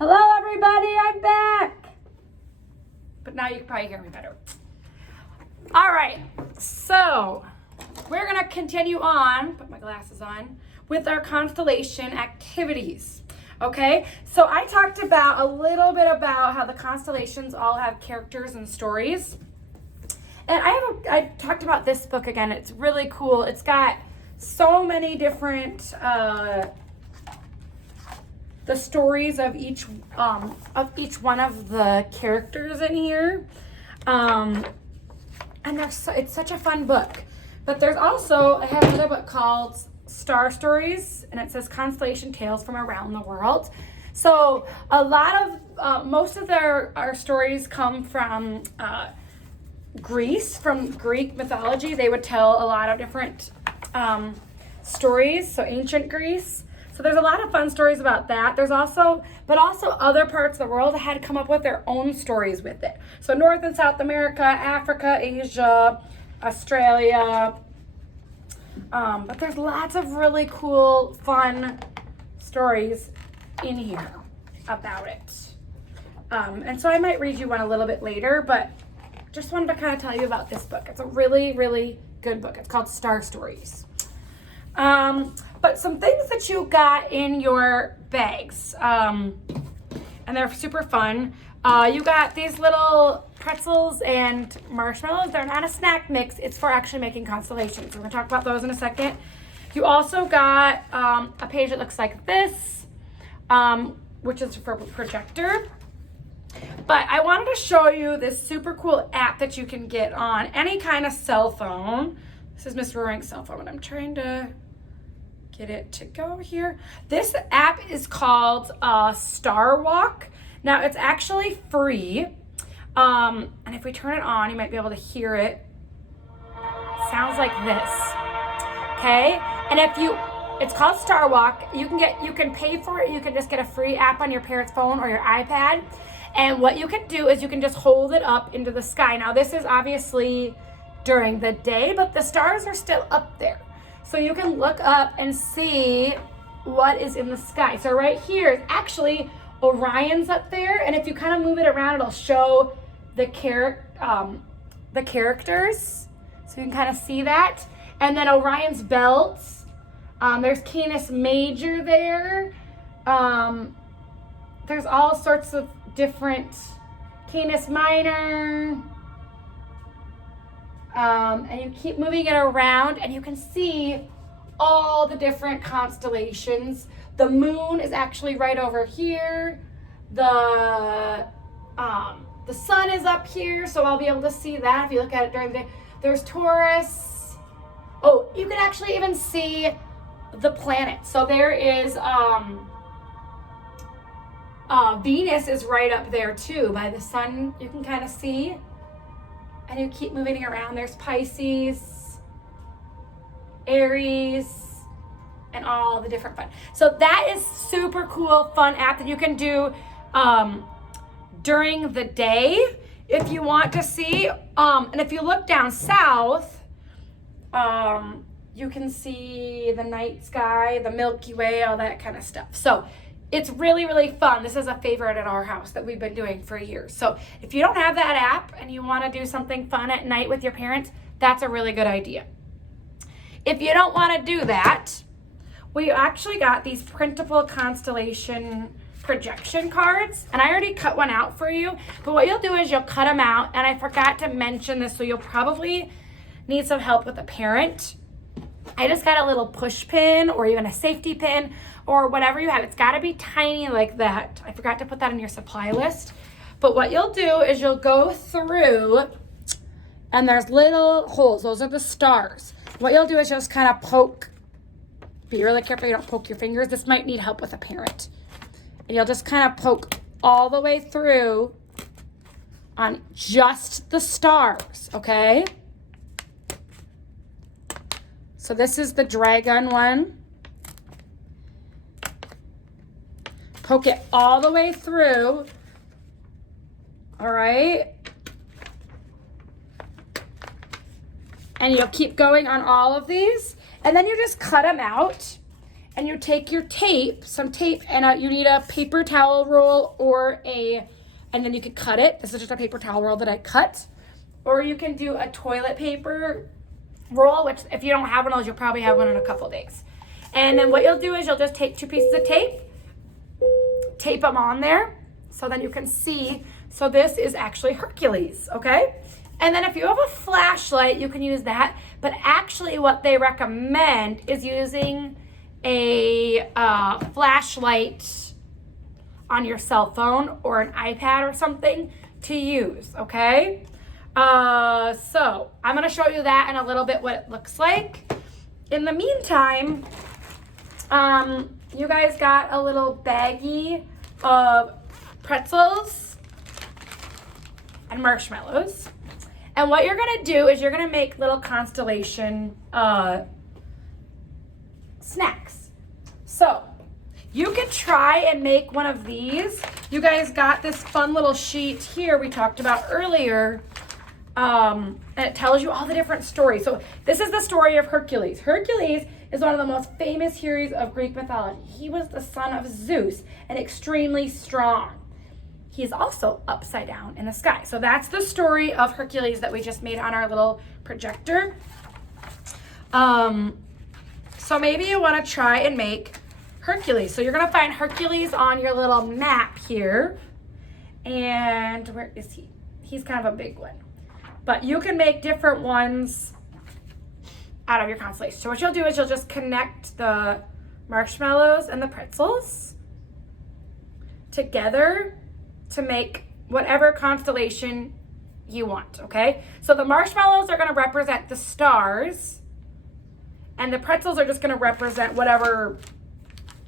Hello everybody, I'm back. But now you can probably hear me better. All right, so we're gonna continue on, put my glasses on, with our constellation activities. Okay, so I talked about a little bit about how the constellations all have characters and stories. And I talked about this book again. It's really cool. It's got so many different the stories of each one of the characters in here, and it's such a fun book. But there's also, I have another book called Star Stories, and it says Constellation Tales from Around the World. So a lot of most of our stories come from Greece, from Greek mythology. They would tell a lot of different stories, so ancient Greece. So there's a lot of fun stories about that. There's also other parts of the world had come up with their own stories with it. So North and South America, Africa, Asia, Australia. But there's lots of really cool, fun stories in here about it. And so I might read you one a little bit later, but just wanted to kind of tell you about this book. It's a really, really good book. It's called Star Stories. But some things that you got in your bags, and they're super fun. You got these little pretzels and marshmallows. They're not a snack mix. It's for actually making constellations. We're going to talk about those in a second. You also got a page that looks like this, which is for projector. But I wanted to show you this super cool app that you can get on any kind of cell phone. This is Miss Roaring's cell phone, and I'm trying to get it to go here. This app is called Star Walk. Now, it's actually free. And if we turn it on, you might be able to hear it. Sounds like this. Okay? And it's called Star Walk. You can pay for it. You can just get a free app on your parent's phone or your iPad. And what you can do is you can just hold it up into the sky. Now, this is obviously during the day, but the stars are still up there. So you can look up and see what is in the sky. So right here is actually Orion's up there. And if you kind of move it around, it'll show the characters. So you can kind of see that. And then Orion's belt. There's Canis Major there. There's all sorts of different Canis Minor. And you keep moving it around and you can see all the different constellations. The moon is actually right over here. The sun is up here, so I'll be able to see that if you look at it during the day. There's Taurus. Oh, you can actually even see the planets. So there is Venus is right up there too by the sun. You can kind of see. And you keep moving it around. There's Pisces, Aries, and all the different fun. So that is super cool, fun app that you can do during the day if you want to see. And if you look down south, you can see the night sky, the Milky Way, all that kind of stuff. So it's really, really fun. This is a favorite at our house that we've been doing for years. So if you don't have that app and you want to do something fun at night with your parents, that's a really good idea. If you don't want to do that, we actually got these printable constellation projection cards, and I already cut one out for you. But what you'll do is you'll cut them out, and I forgot to mention this, so you'll probably need some help with a parent. I just got a little push pin or even a safety pin or whatever you have. It's got to be tiny like that. I forgot to put that in your supply list. But what you'll do is you'll go through and there's little holes. Those are the stars. What you'll do is just kind of poke. Be really careful you don't poke your fingers. This might need help with a parent. And you'll just kind of poke all the way through on just the stars, okay? So this is the dragon one. Poke it all the way through. All right. And you'll keep going on all of these. And then you just cut them out. and you take your tape, some tape, and you need a paper towel roll and then you can cut it. This is just a paper towel roll that I cut. Or you can do a toilet paper roll, which if you don't have one of those, you'll probably have one in a couple days. And then what you'll do is you'll just take 2 pieces of tape them on there, so then you can see. So this is actually Hercules, okay? And then if you have a flashlight, you can use that. But actually what they recommend is using a flashlight on your cell phone or an iPad or something to use, okay? So I'm gonna show you that in a little bit what it looks like. In the meantime, you guys got a little baggie of pretzels and marshmallows. And what you're gonna do is you're gonna make little Constellation snacks. So you could try and make one of these. You guys got this fun little sheet here we talked about earlier. And it tells you all the different stories. So this is the story of Hercules. Hercules is one of the most famous heroes of Greek mythology. He was the son of Zeus and extremely strong. He's also upside down in the sky. So that's the story of Hercules that we just made on our little projector. So maybe you want to try and make Hercules. So you're going to find Hercules on your little map here. And where is he? He's kind of a big one. But you can make different ones out of your constellation. So what you'll do is you'll just connect the marshmallows and the pretzels together to make whatever constellation you want, okay? So the marshmallows are gonna represent the stars, and the pretzels are just gonna represent whatever,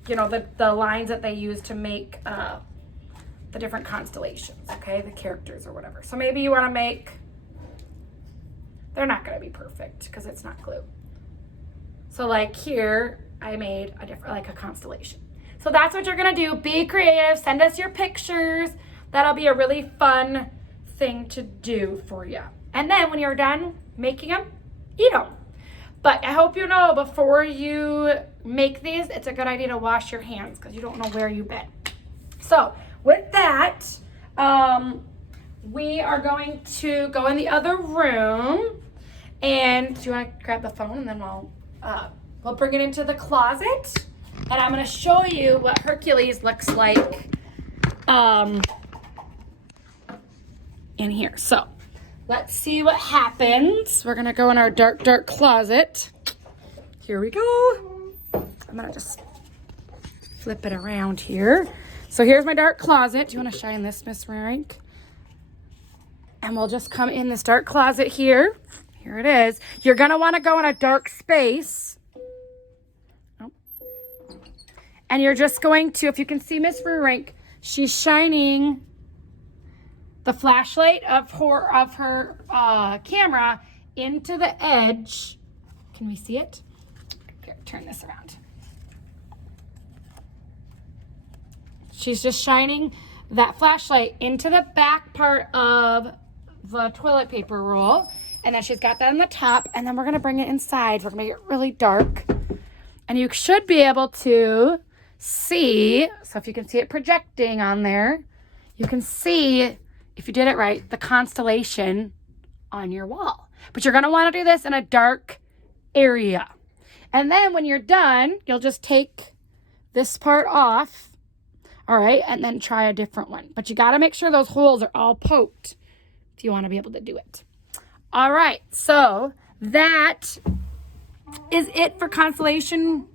you know, the lines that they use to make the different constellations, okay? The characters or whatever. So maybe you wanna make, they're not gonna be perfect because it's not glue. So like here, I made a different, like a constellation. So that's what you're gonna do. Be creative, send us your pictures. That'll be a really fun thing to do for you. And then when you're done making them, eat them. But I hope you know before you make these, it's a good idea to wash your hands because you don't know where you've been. So with that, we are going to go in the other room. And do you want to grab the phone and then we'll bring it into the closet. And I'm going to show you what Hercules looks like in here. So let's see what happens. We're going to go in our dark, dark closet. Here we go. I'm going to just flip it around here. So here's my dark closet. Do you want to shine this, Miss Rank? And we'll just come in this dark closet here. Here it is. You're going to want to go in a dark space. Oh. And you're just going to, if you can see Miss Rank, she's shining the flashlight of her camera into the edge. Can we see it? Here, turn this around. She's just shining that flashlight into the back part of the toilet paper roll. And then she's got that on the top. And then we're going to bring it inside. We're going to make it really dark. And you should be able to see, so if you can see it projecting on there, you can see, if you did it right, the constellation on your wall. But you're going to want to do this in a dark area. And then when you're done, you'll just take this part off. All right, and then try a different one. But you got to make sure those holes are all poked if you want to be able to do it. All right, so that is it for Constellation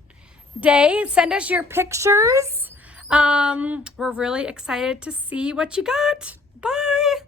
Day. Send us your pictures. We're really excited to see what you got. Bye.